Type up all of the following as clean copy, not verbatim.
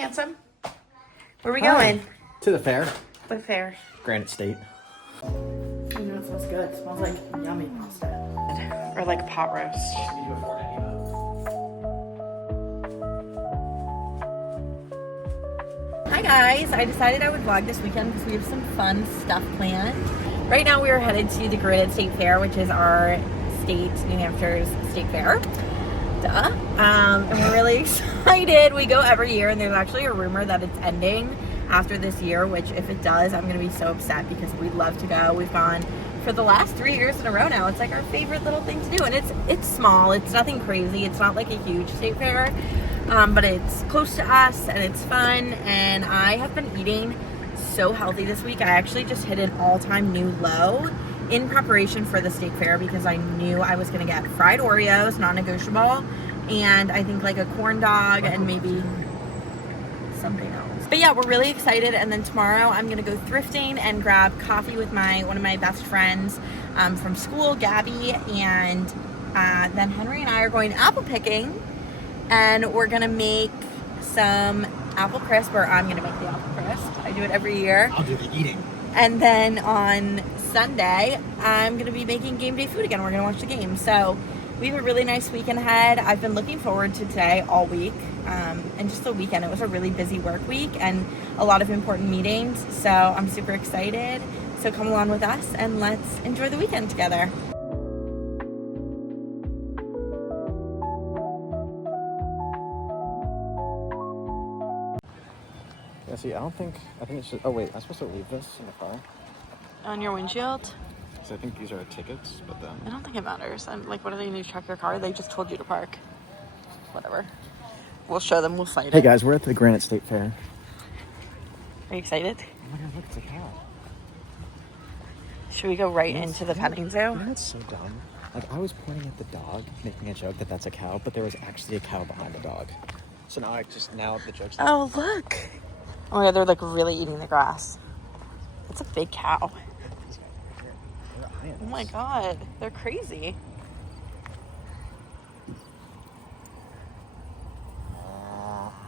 handsome. Where are we going? To the fair. The fair. Granite State. I know it smells good. It smells like yummy pasta. Or like pot roast. Hi guys, I decided I would vlog this weekend because we have some fun stuff planned. Right now we are headed to the Granite State Fair, which is our state, New Hampshire's state fair. Duh. And we're really excited. We go every year, and there's actually a rumor that it's ending after this year, which if it does, I'm gonna be so upset because we'd love to go. We've gone for the last 3 years in a row now. It's like our favorite little thing to do, and it's small. It's nothing crazy. It's not like a huge state fair, but it's close to us and it's fun. And I have been eating so healthy this week. I actually just hit an all-time new low in preparation for the state fair because I knew I was gonna get fried Oreos, non-negotiable, and I think like a corn dog and maybe something else. But yeah, we're really excited. And then tomorrow I'm gonna go thrifting and grab coffee with one of my best friends from school, Gabby, and then Henry and I are going apple picking, and we're gonna make some apple crisp, or I'm gonna make the apple crisp. I do it every year. I'll do the eating. And then on Sunday, I'm going to be making game day food again. We're going to watch the game. So we have a really nice weekend ahead. I've been looking forward to today all week, and just the weekend. It was a really busy work week and a lot of important meetings. So I'm super excited. So come along with us and let's enjoy the weekend together. Yeah, see, I think it's just, oh wait, I'm supposed to leave this in the car? On your windshield? So I think these are tickets, but then... I don't think it matters. I'm like, what do they need to check your car? They just told you to park. Whatever. We'll show them. We'll fight it. Hey guys, we're at the Granite State Fair. Are you excited? Oh my god, look, it's a cow. Should we go right into the petting zoo? You know what's so dumb? Like, I was pointing at the dog, making a joke that that's a cow, but there was actually a cow behind the dog. So now the joke's... Oh, look. Oh yeah, they're like really eating the grass. That's a big cow. Oh my god, they're crazy.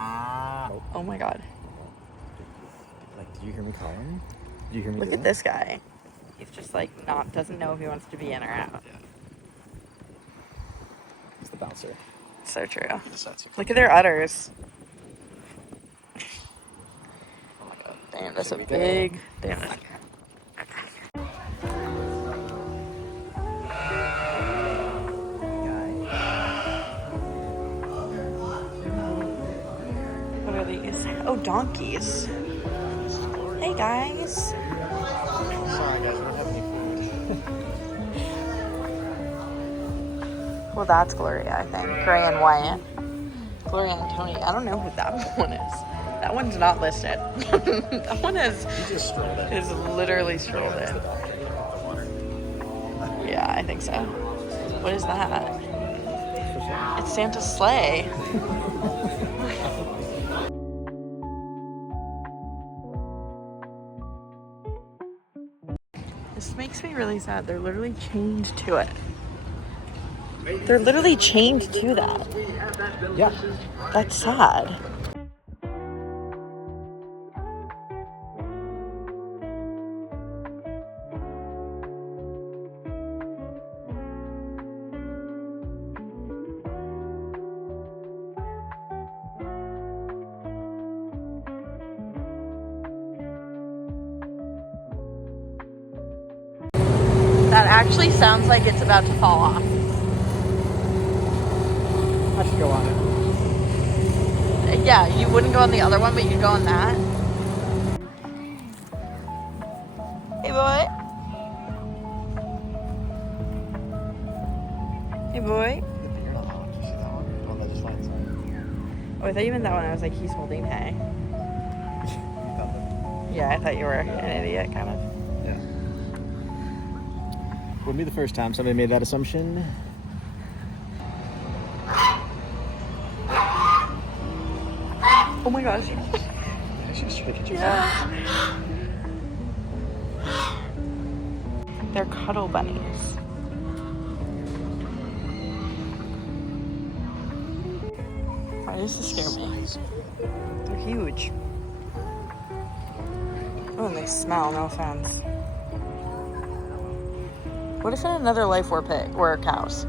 Oh my god. Like, did you hear me calling? Did you hear me? Look at this guy. He's just like doesn't know if he wants to be in or out. Yeah. He's the bouncer. So true. Decides Look at their udders. Oh my god. Damn, that's a big... Damn it. What are these? Oh, donkeys. Hey guys. Sorry guys, we don't have any food. Well, that's Gloria, I think. Gray and white. Gloria and Tony. I don't know who that one is. That one's not listed. That one is literally strolled in. Yeah, I think so. What is that? It's Santa's sleigh. This makes me really sad. They're literally chained to it. They're literally chained to that. Yeah. That's sad. That actually sounds like it's about to fall off. I should go on it. Yeah, you wouldn't go on the other one, but you'd go on that. Hey, boy. Hey, boy. You're not on. Did you see that one? The one that just lights up. Oh, I thought you meant that one. I was like, he's holding hay. Yeah, I thought you were an idiot, kind of. Yeah. Wouldn't be the first time somebody made that assumption. Oh my gosh. She's trying to get you. Yeah. They're cuddle bunnies. Why does this scare me? They're huge. Oh, and they smell, no offense. What if in another life we're cows?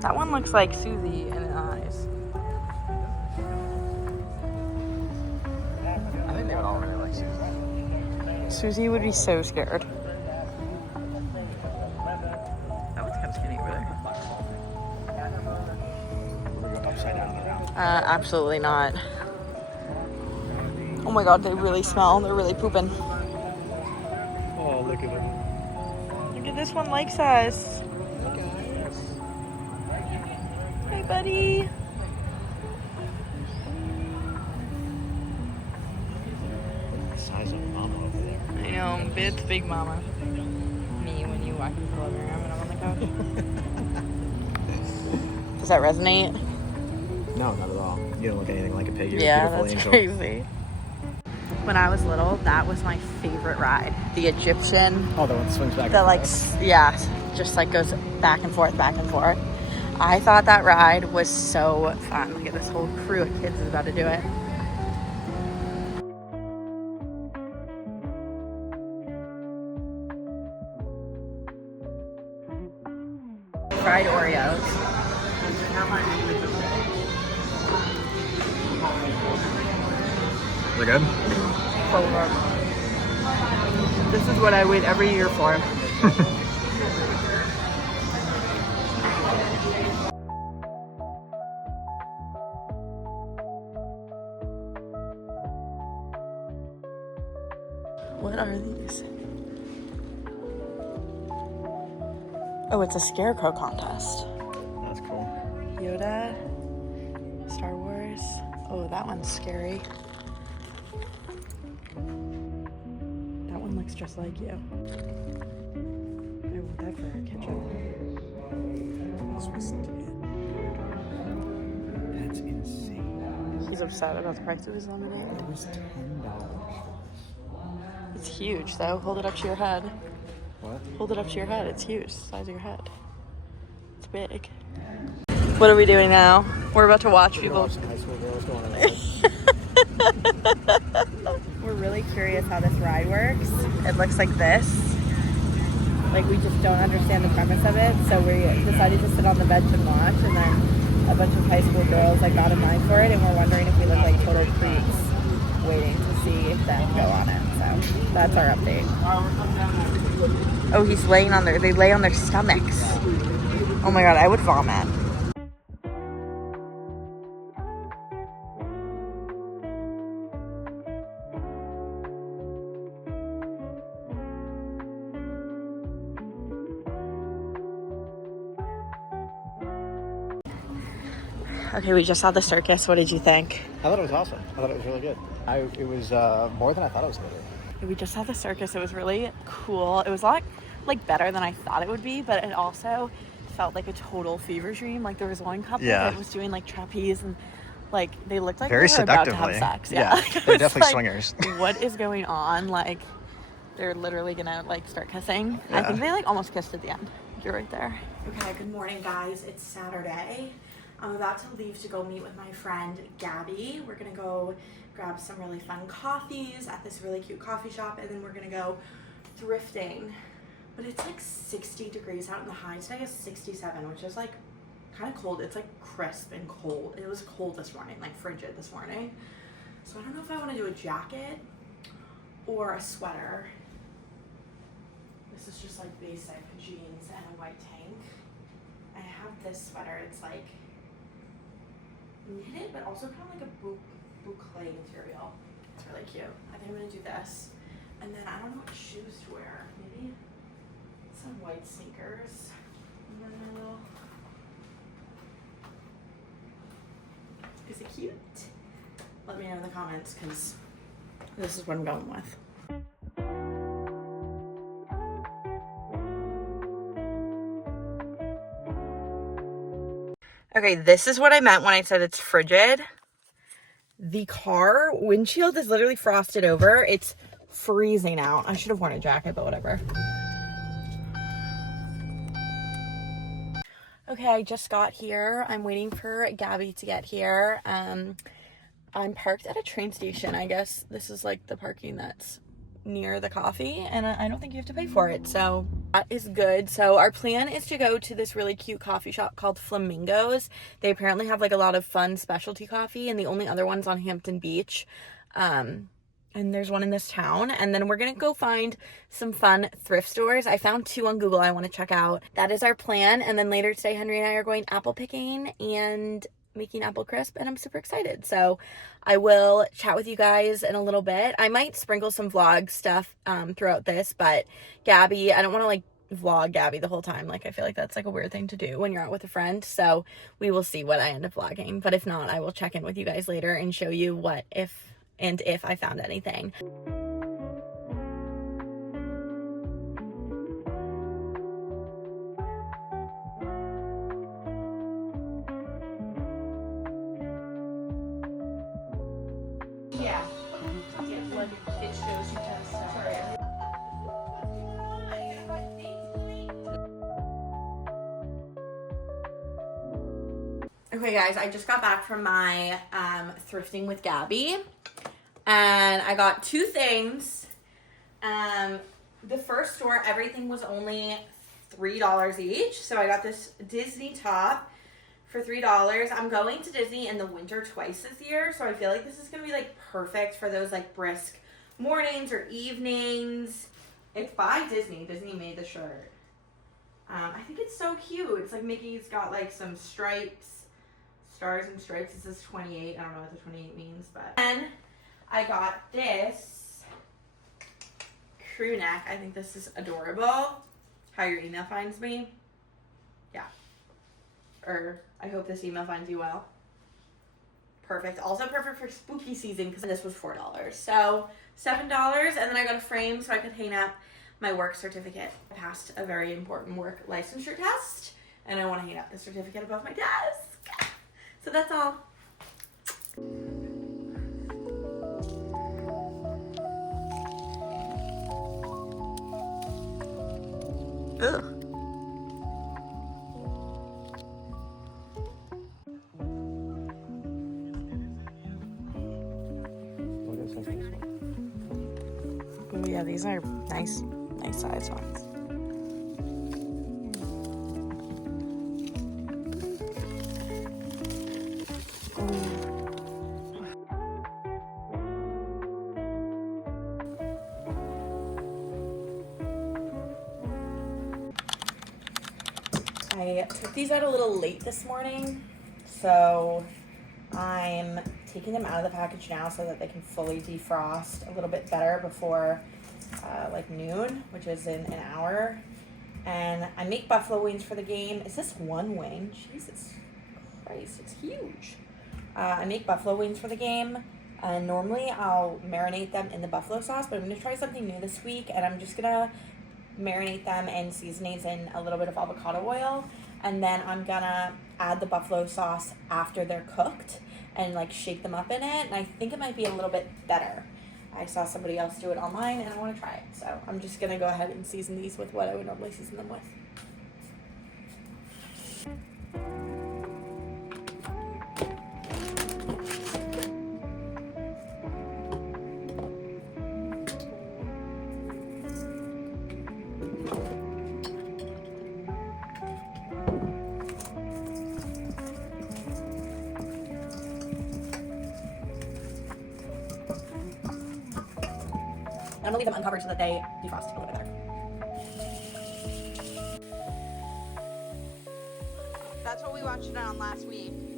That one looks like Susie in the eyes. I think they would all really like Susie. Susie would be so scared. That one's kind of skinny over there. We're going upside down and around. Absolutely not. Oh my god, they really smell. They're really pooping. Oh, look at them. Look at this one likes us. Hey, buddy. The size of mama over there. I know, it's big mama. Me when you walk into the living room and I'm on the couch. Does that resonate? No, not at all. You don't look anything like a pig. You're Yeah, a beautiful that's angel. crazy. When I was little, that was my favorite ride. The Egyptian. Oh, the one that swings back That and like, forth. yeah, just like goes back and forth, back and forth. I thought that ride was so fun. Look at this whole crew of kids is about to do it. Fried Oreos. They're good? This is what I wait every year for. What are these? Oh, it's a scarecrow contest. That's cool. Yoda, Star Wars. Oh, that one's scary. That one looks just like you. I want that for our kitchen. That's insane. He's upset about the price of his lemonade. It was $10. It's huge, though. Hold it up to your head. What? Hold it up to your head. It's huge. The size of your head. It's big. What are we doing now? We're about to watch people. Some high school girls going on. We're really curious how this ride works. It looks like this. Like, we just don't understand the premise of it, so we decided to sit on the bench and watch, and then a bunch of high school girls like got in line for it, and we're wondering if we look like total creeps waiting to see them go on it. So that's our update. Oh, he's laying on they lay on their stomachs. Oh my god, I would vomit. Okay, we just saw the circus. What did you think? I thought it was awesome. I thought it was really good. It was more than I thought it was going to be. We just saw the circus. It was really cool. It was a lot like better than I thought it would be, but it also felt like a total fever dream. Like there was one couple that was doing like trapeze and like they looked like Very they were about to seductively. have sex. Yeah, Like, they're was definitely like, swingers. What is going on? Like they're literally gonna like start kissing. Yeah. I think they like almost kissed at the end. You're right there. Okay, good morning guys. It's Saturday. I'm about to leave to go meet with my friend Gabby. We're gonna go grab some really fun coffees at this really cute coffee shop, and then we're gonna go thrifting. But it's like 60 degrees out, and the high today is 67, which is like kind of cold. It's like crisp and cold. It was cold this morning, like frigid this morning. So I don't know if I want to do a jacket or a sweater. This is just like basic jeans and a white tank. I have this sweater. It's like knitted, but also kind of like a boucle material. It's really cute. I think I'm gonna do this. And then I don't know what shoes to wear. Maybe some white sneakers. No. Is it cute? Let me know in the comments because this is what I'm going with. Okay, this is what I meant when I said it's frigid. The car windshield is literally frosted over. It's freezing out. I should have worn a jacket, but whatever. Okay, I just got here. I'm waiting for Gabby to get here. I'm parked at a train station. I guess this is like the parking that's near the coffee, and I don't think you have to pay for it, so that is good. So our plan is to go to this really cute coffee shop called Flamingos. They apparently have like a lot of fun specialty coffee, and the only other one's on Hampton Beach. And there's one in this town. And then we're gonna go find some fun thrift stores. I found 2 on Google I want to check out. That is our plan. And then later today, Henry and I are going apple picking and making apple crisp, and I'm super excited. So I will chat with you guys in a little bit. I might sprinkle some vlog stuff throughout this, but Gabby, I don't want to like vlog Gabby the whole time. Like, I feel like that's like a weird thing to do when you're out with a friend. So we will see what I end up vlogging. But if not, I will check in with you guys later and show you what if I found anything. Yeah. Like it shows you kind of stuff. Sorry. Okay guys, I just got back from my thrifting with Gabby, and I got 2 things. The first store, everything was only $3 each. So I got this Disney top for $3. I'm going to Disney in the winter twice this year, so I feel like this is gonna be like perfect for those like brisk mornings or evenings. It's by Disney. Disney made the shirt. I think it's so cute. It's like Mickey's got like some stripes, stars and stripes. This is 28. I don't know what the 28 means, but then I got this crew neck. I think this is adorable. How your email finds me. Yeah. Or I hope this email finds you well. Perfect. Also perfect for spooky season because this was $4. So $7, and then I got a frame so I could hang up my work certificate. I passed a very important work licensure test, and I want to hang up the certificate above my desk. So that's all. Ugh. What is this one? Oh yeah, these are nice size ones. I took these out a little late this morning, so I'm taking them out of the package now so that they can fully defrost a little bit better before like noon, which is in an hour. And I make buffalo wings for the game. Is this one wing? Jesus Christ, it's huge. I make buffalo wings for the game, and normally I'll marinate them in the buffalo sauce, but I'm gonna try something new this week, and I'm just gonna marinate them in seasonings and a little bit of avocado oil, and then I'm gonna add the buffalo sauce after they're cooked and like shake them up in it, and I think it might be a little bit better. I saw somebody else do it online and I want to try it, so I'm just gonna go ahead and season these with what I would normally season them with. I'm gonna leave them uncovered so that they defrost a little bit better. That's what we watched it on last week.